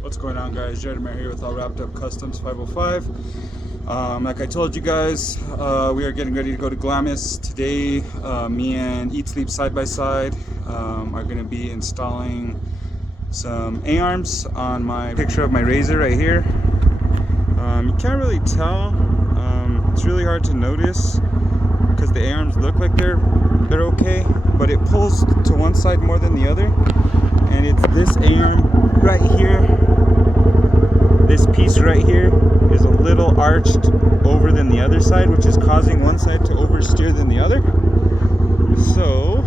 What's going on, guys? Rzr Aarm here with All Wrapped Up Customs 505. Like I told you guys, we are getting ready to go to Glamis today. Me and EatSleepsidebyside are going to be installing some Aarms on my picture of my Rzr right here. You can't really tell. It's really hard to notice because the Aarms look like they're okay, but it pulls to one side more than the other. And it's this Aarm right here. This piece right here is a little arched over than the other side, which is causing one side to oversteer than the other. So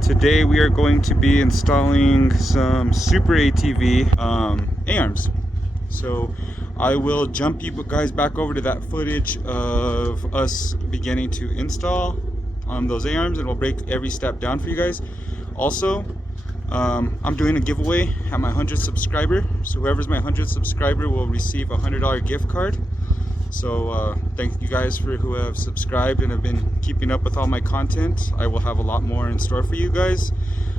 today we are going to be installing some Superatv Aarms. So I will jump you guys back over to that footage of us beginning to install those Aarms, and we'll break every step down for you guys. Also, I'm doing a giveaway at my 100th subscriber, so whoever's my 100th subscriber will receive a $100 gift card. So thank you guys who have subscribed and have been keeping up with all my content. I will have a lot more in store for you guys.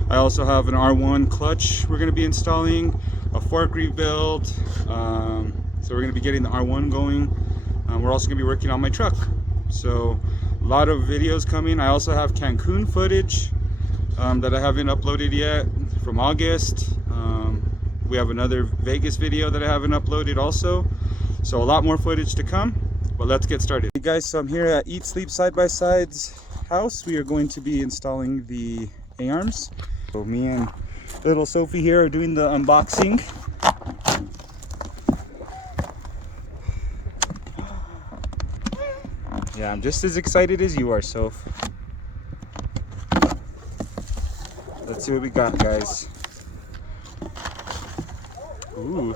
I also have an R1 clutch we're going to be installing, a fork rebuild, so we're going to be getting the R1 going. We're also going to be working on my truck, so a lot of videos coming. I also have Cancun footage that I haven't uploaded yet from August. We have another Vegas video that I haven't uploaded also. So a lot more footage to come, but let's get started. Hey guys, so I'm here at Eat Sleep Side by Side's house. We are going to be installing the Aarms. So me and little Sophie here are doing the unboxing. Yeah, I'm just as excited as you are, Soph. Let's see what we got, guys. Ooh,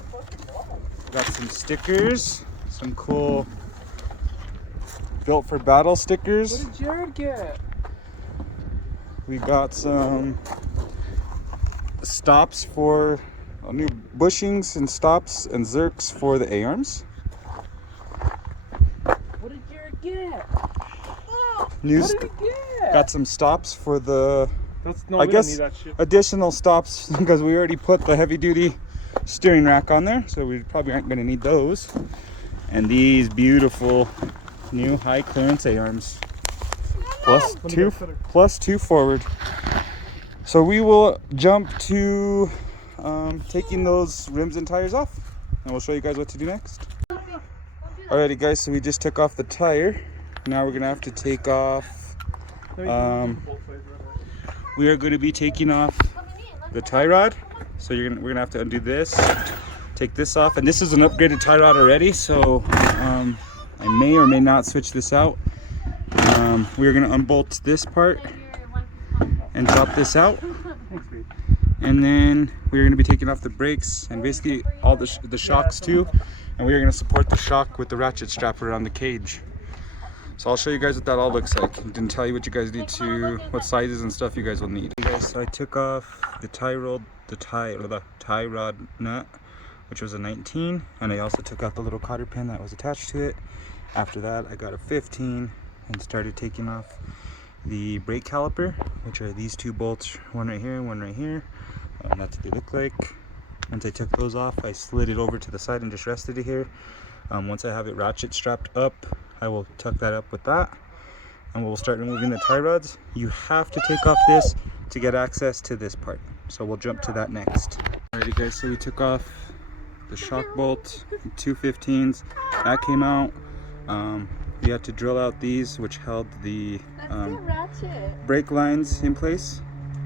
got some stickers, some cool built for battle stickers. What did Jared get? We got some stops for new bushings and stops and zerks for the Aarms. What did Jared get? What did he get? Got some stops for the, No, I we guess, don't need that shit. additional stops because we already put the heavy duty steering rack on there, so we probably aren't going to need those. And these beautiful new high clearance Aarms, plus two forward. So we will jump to taking those rims and tires off, and we'll show you guys what to do next. Alrighty guys, so we just took off the tire. Now we're gonna have to take off, we are going to be taking off the tie rod. So we're gonna have to undo this, take this off, and this is an upgraded tie rod already, so I may or may not switch this out. We're gonna unbolt this part and drop this out, and then we're gonna be taking off the brakes and basically all the shocks too, and we're gonna support the shock with the ratchet strap around the cage. So I'll show you guys what that all looks like, and tell you what you guys need to, what sizes and stuff you guys will need. Okay guys, so I took off the tie rod nut, which was a 19, and I also took out the little cotter pin that was attached to it. After that, I got a 15 and started taking off the brake caliper, which are these two bolts, one right here and one right here. That's what they look like. Once I took those off, I slid it over to the side and just rested it here. Once I have it ratchet strapped up, I will tuck that up with that, and we'll start removing the tie rods. You have to take off this to get access to this part, so we'll jump to that next. Alrighty guys, so we took off the shock bolt, 215s, that came out. We had to drill out these, which held the brake lines in place.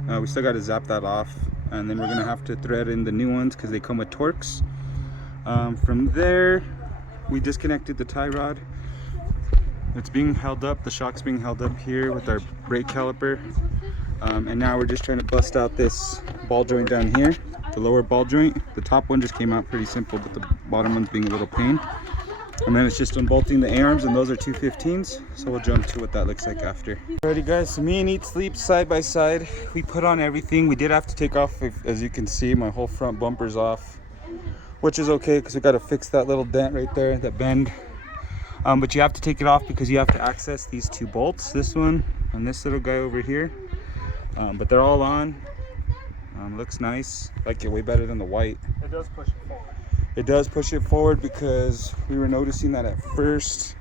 We still got to zap that off, and then we're gonna have to thread in the new ones because they come with Torx. From there, we disconnected the tie rod. It's being held up, the shock's being held up here with our brake caliper. And now we're just trying to bust out this ball joint down here, the lower ball joint. The top one just came out pretty simple, but the bottom one's being a little pain. And then it's just unbolting the Aarms, and those are 215s, so we'll jump to what that looks like after. Alrighty guys, so me and Eat Sleep side by side, we put on everything. We did have to take off, as you can see, my whole front bumper's off, which is okay because we got to fix that little dent right there, that bend. But you have to take it off because you have to access these two bolts, this one and this little guy over here. But they're all on. Looks nice. Like it way better than the white. It does push it forward. It does push it forward because we were noticing that at first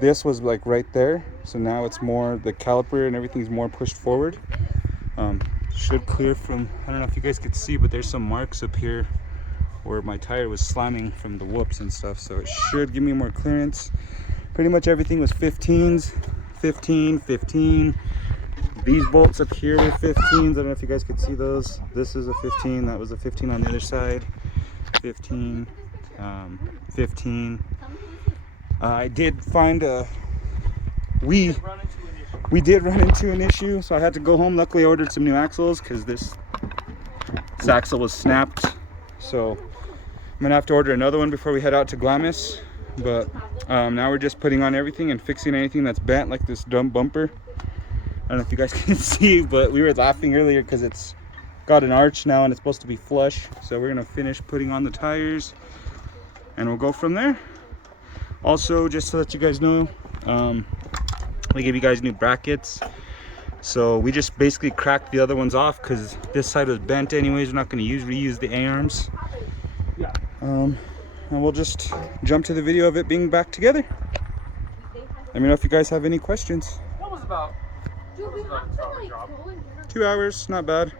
this was like right there. So now it's more, the caliper and everything's more pushed forward. Should clear from, I don't know if you guys could see, but there's some marks up here where my tire was slamming from the whoops and stuff. So it should give me more clearance. Pretty much everything was 15s, 15, 15. These bolts up here were 15s. I don't know if you guys could see those. This is a 15. That was a 15 on the other side. 15, 15. I did find we did run into an issue, so I had to go home. Luckily, I ordered some new axles because this axle was snapped. So I'm gonna have to order another one before we head out to Glamis. But now we're just putting on everything and fixing anything that's bent, like this dumb bumper. I don't know if you guys can see, but we were laughing earlier because it's got an arch now and it's supposed to be flush. So we're gonna finish putting on the tires and we'll go from there. Also, just to let you guys know, we gave you guys new brackets. So we just basically cracked the other ones off because this side was bent anyways. We're not gonna reuse the Aarms. Yeah. And we'll just jump to the video of it being back together. Let me know if you guys have any questions. What was about? 2 hours, not bad.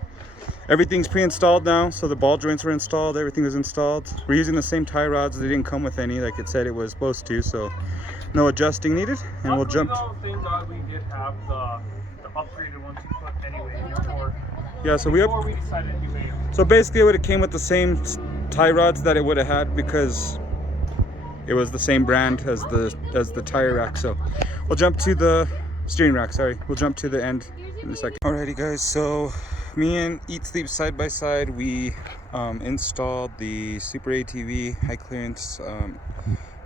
Everything's pre-installed now, so the ball joints were installed, everything was installed. We're using the same tie rods. They didn't come with any like it said it was supposed to, so no adjusting needed. And we'll jump. Thank God we did have the upgraded ones you put anyway before. Yeah, so before we decided to do Aarms. So basically it would have came with the same tie rods that it would have had because it was the same brand as the tire rack. So we'll jump to the steering rack, sorry. We'll jump to the end in a second. Alrighty guys, so me and Eat Sleep Side by Side, we installed the Superatv high clearance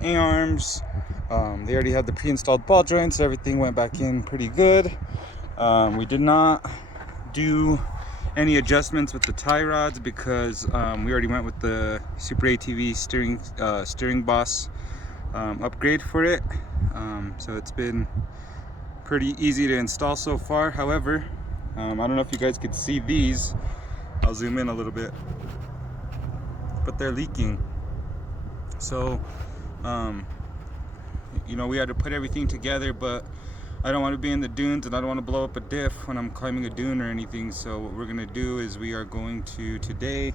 Aarms. They already had the pre-installed ball joints. Everything went back in pretty good. We did not do any adjustments with the tie rods because we already went with the Superatv steering boss upgrade for it. So it's been pretty easy to install so far. However, I don't know if you guys could see these. I'll zoom in a little bit, but they're leaking. So you know, we had to put everything together, but I don't want to be in the dunes and I don't want to blow up a diff when I'm climbing a dune or anything. So what we're gonna do is we are going to today,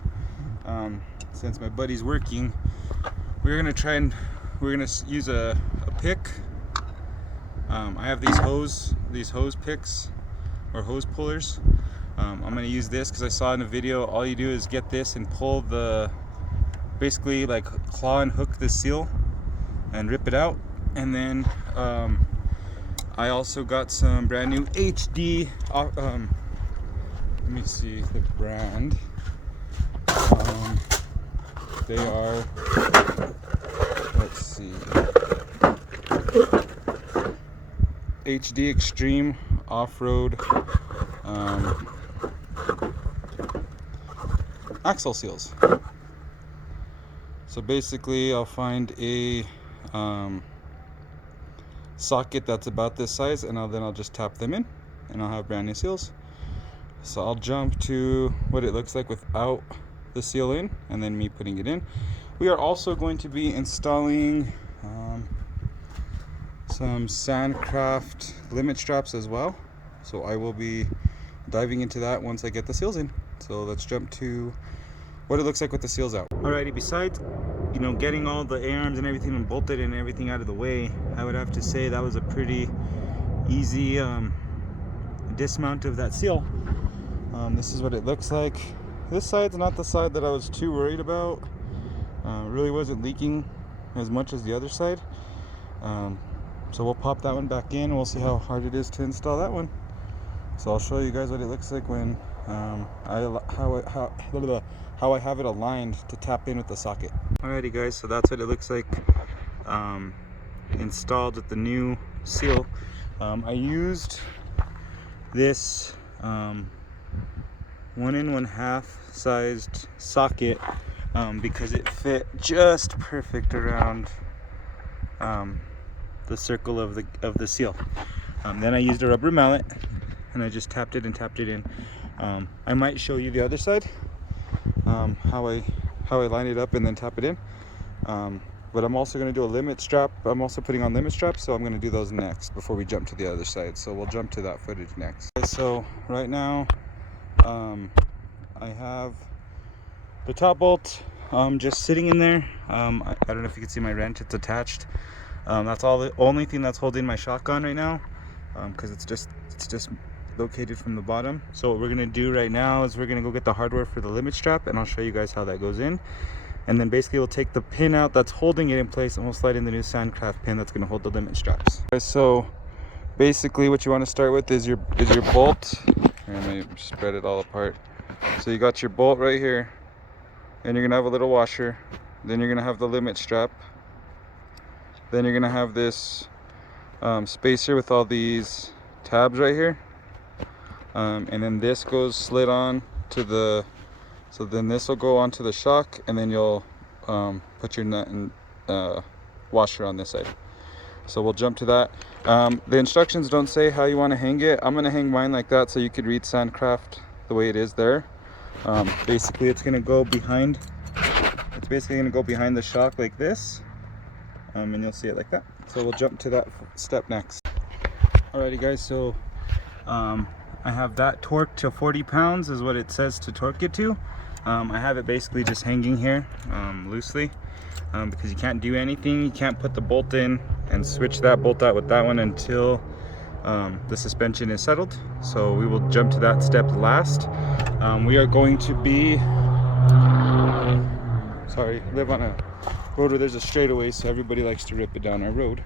since my buddy's working, we're gonna use a pick. I have these hose picks or hose pullers. I'm gonna use this because I saw in a video all you do is get this and pull the, basically like claw and hook the seal and rip it out. And then I also got some brand new HD, let me see the brand. They are, let's see, HD Extreme Off-Road axle seals. So basically I'll find a socket that's about this size and then I'll just tap them in and I'll have brand new seals. So I'll jump to what it looks like without the seal in and then me putting it in. We are also going to be installing some Sandcraft limit straps as well. So I will be diving into that once I get the seals in. So let's jump to what it looks like with the seals out. Alrighty, besides, you know, getting all the Aarms and everything and bolted and everything out of the way, I would have to say that was a pretty easy dismount of that seal. This is what it looks like. This side's not the side that I was too worried about. Really wasn't leaking as much as the other side. So we'll pop that one back in and we'll see how hard it is to install that one. So I'll show you guys what it looks like when how I have it aligned to tap in with the socket. Alrighty guys, so that's what it looks like installed with the new seal. I used this 1 1/2 sized socket because it fit just perfect around the circle of the seal. Then I used a rubber mallet and I just tapped it in. I might show you the other side, how I line it up and then tap it in. But I'm also going to do a limit strap. I'm also putting on limit straps, so I'm going to do those next before we jump to the other side. So we'll jump to that footage next. So right now, I have the top bolt just sitting in there. I don't know if you can see my wrench, it's attached. That's the only thing that's holding my shotgun right now, because it's just located from the bottom. So what we're gonna do right now is we're gonna go get the hardware for the limit strap, and I'll show you guys how that goes in. And then basically we'll take the pin out that's holding it in place, and we'll slide in the new Sandcraft pin that's gonna hold the limit straps. Okay, so basically what you want to start with is your bolt. Here, let me spread it all apart. So you got your bolt right here, and you're gonna have a little washer. Then you're gonna have the limit strap. Then you're gonna have this spacer with all these tabs right here, and then this goes slid on to the, so then this will go onto the shock, and then you'll put your nut and washer on this side. So we'll jump to that. The instructions don't say how you want to hang it. I'm gonna hang mine like that so you could read Sandcraft the way it is there. Basically it's gonna go behind, it's basically gonna go behind the shock like this, and you'll see it like that. So we'll jump to that step next. Alrighty guys, so I have that torqued to 40 pounds is what it says to torque it to. I have it basically just hanging here loosely, because you can't do anything. You can't put the bolt in and switch that bolt out with that one until the suspension is settled. So we will jump to that step last. We are going to be, live on a road where there's a straightaway, so everybody likes to rip it down our road.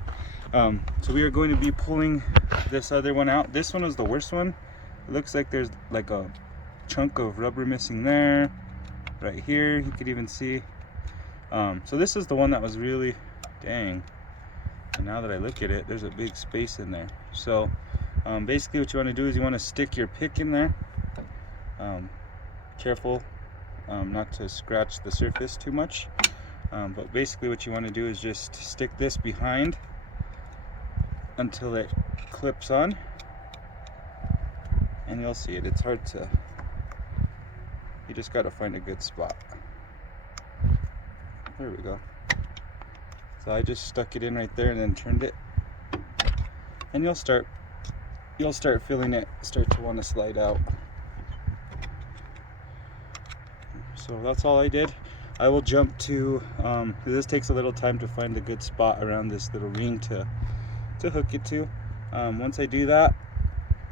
So we are going to be pulling this other one out. This one is the worst one. It looks like there's like a chunk of rubber missing there, right here, you could even see. So this is the one that was really, dang, and now that I look at it, there's a big space in there. So basically what you want to do is you want to stick your pick in there. Careful not to scratch the surface too much, but basically what you want to do is just stick this behind until it clips on, and you'll see it. It's hard to, you just got to find a good spot. There we go. So I just stuck it in right there and then turned it, and you'll start feeling it start to want to slide out. So that's all I did. I will jump to this takes a little time to find a good spot around this little ring to hook it to. Once I do that,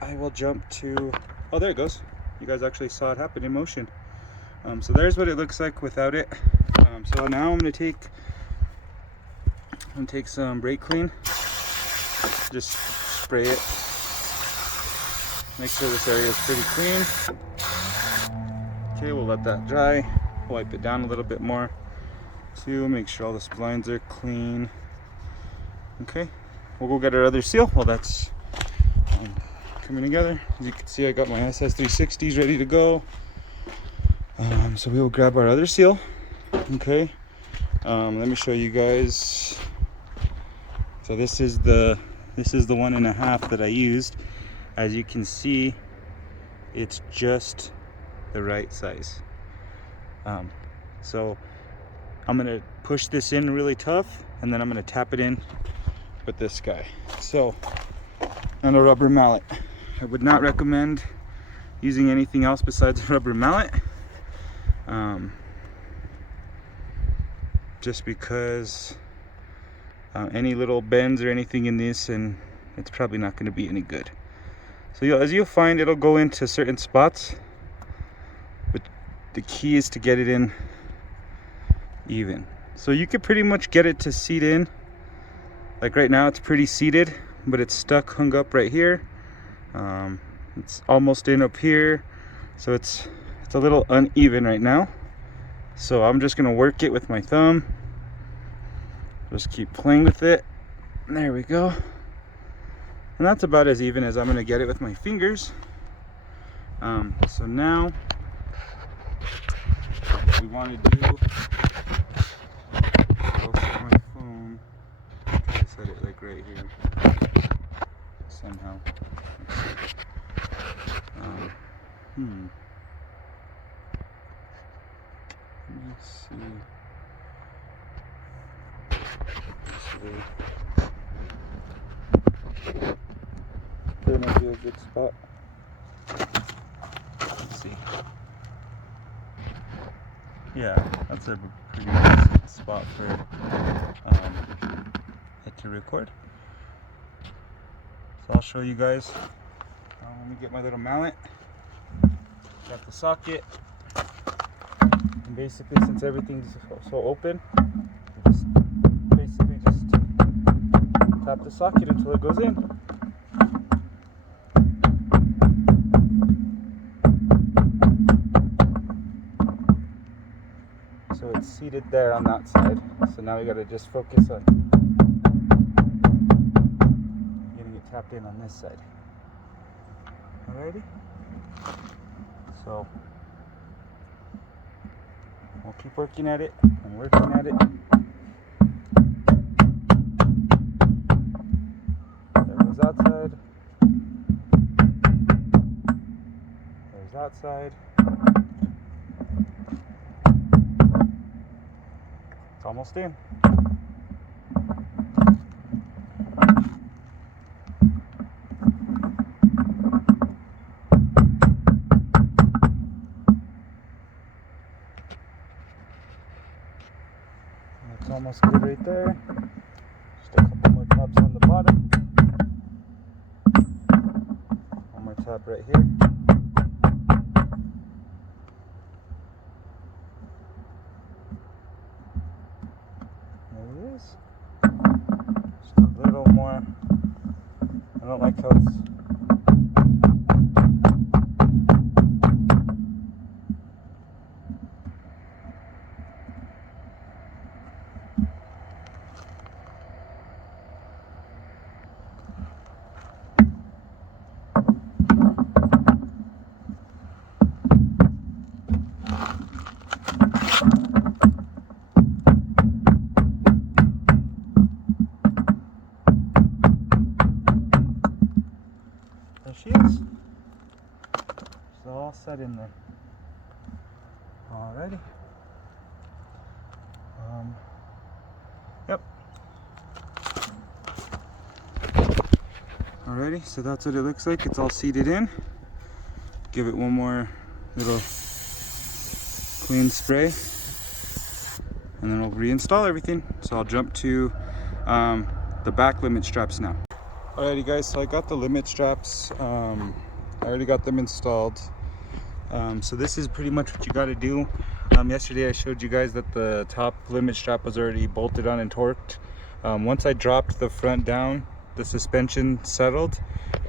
I will jump to, oh, there it goes. You guys actually saw it happen in motion. So there's what it looks like without it. So now I'm gonna take some brake clean, just spray it, make sure this area is pretty clean. Okay, we'll let that dry, wipe it down a little bit more to make sure all the splines are clean. Okay, we'll go get our other seal while that's coming together. As you can see, I got my SS360s ready to go. So we will grab our other seal. Okay, let me show you guys. So this is the 1.5 that I used. As you can see, it's just the right size. So I'm gonna push this in really tough, and then I'm gonna tap it in with this guy. So, and a rubber mallet. I would not recommend using anything else besides a rubber mallet, just because any little bends or anything in this, and it's probably not going to be any good. So as you'll find, it'll go into certain spots, but the key is to get it in even. So you could pretty much get it to seat in. Like right now it's pretty seated, but it's stuck, hung up right here. It's almost in up here, so it's a little uneven right now. So I'm just gonna work it with my thumb. Just keep playing with it. There we go. And that's about as even as I'm gonna get it with my fingers. So now what we want to do, I'll set my phone, try to set it like right here somehow. Let me see. There might be a good spot. Let's see. Yeah, that's a pretty nice spot for it to record. So I'll show you guys. Let me get my little mallet. Got the socket. And basically, since everything's so open, just tap the socket until it goes in. So it's seated there on that side. So now we gotta just focus on getting it tapped in on this side. Alrighty? So we'll keep working at it and working at it. There goes that side. There's that side. It's almost in. It's almost good right there. Just a couple more taps on the bottom. One more tap right here. There it is. Just a little more. I don't like how it's she is. She's all set in there. Alrighty. Yep. Alrighty, so that's what it looks like. It's all seated in. Give it one more little clean spray, and then we'll reinstall everything. So I'll jump to the back limit straps now. Alrighty guys, so I got the limit straps. I already got them installed. So this is pretty much what you got to do. Yesterday I showed you guys that the top limit strap was already bolted on and torqued. Once I dropped the front down, the suspension settled,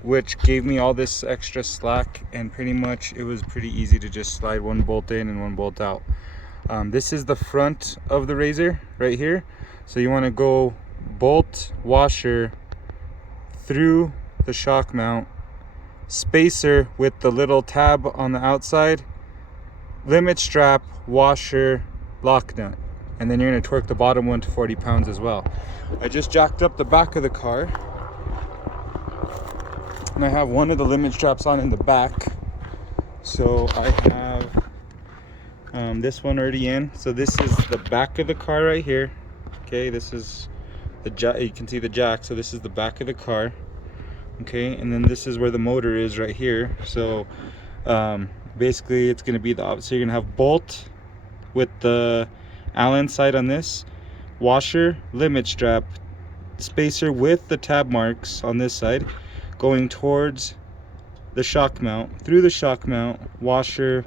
which gave me all this extra slack, and pretty much it was pretty easy to just slide one bolt in and one bolt out. This is the front of the Rzr right here. So you want to go bolt, washer, through the shock mount, spacer with the little tab on the outside, limit strap, washer, lock nut, and then you're going to torque the bottom one to 40 pounds as well. I just jacked up the back of the car, and I have one of the limit straps on in the back. So I have this one already in. So this is the back of the car right here. Okay, this is the jack. You can see the jack. So this is the back of the car. Okay, and then this is where the motor is right here. So basically it's going to be the opposite. So you're going to have bolt with the Allen side on this, washer, limit strap, spacer with the tab marks on this side, going towards the shock mount, through the shock mount, washer,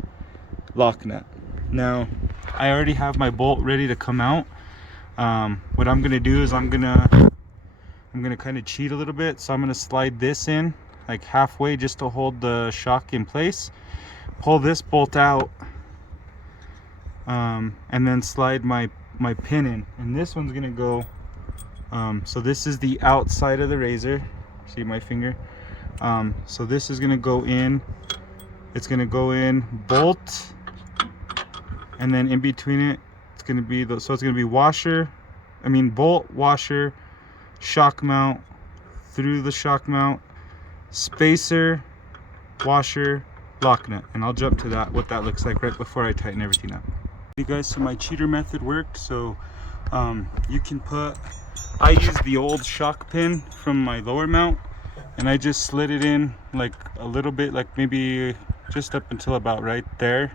lock nut. Now I already have my bolt ready to come out. What I'm going to do is I'm gonna kind of cheat a little bit. So I'm going to slide this in like halfway just to hold the shock in place, pull this bolt out, and then slide my pin in, and this one's going to go so this is the outside of the Rzr. See my finger? So this is going to go in. It's going to go in, bolt, and then in between it, it's going to be the, so it's going to be bolt, washer, shock mount, through the shock mount, spacer, washer, lock nut, and I'll jump to that, what that looks like right before I tighten everything up. You guys, so my cheater method worked. So you can put, I used the old shock pin from my lower mount, and I just slid it in like a little bit, like maybe just up until about right there,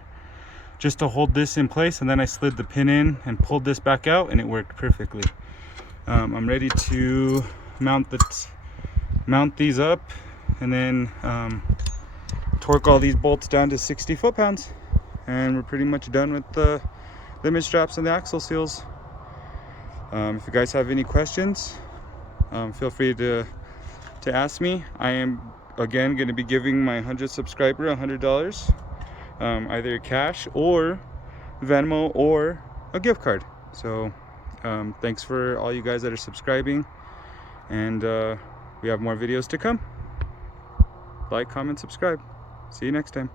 just to hold this in place, and then I slid the pin in and pulled this back out, and it worked perfectly. I'm ready to mount these up, and then torque all these bolts down to 60 foot-pounds, and we're pretty much done with the limit straps and the axle seals. If you guys have any questions, feel free to ask me. I am again going to be giving my 100th subscriber $100, either cash or Venmo or a gift card. So thanks for all you guys that are subscribing, and we have more videos to come. Like, comment, subscribe. See you next time.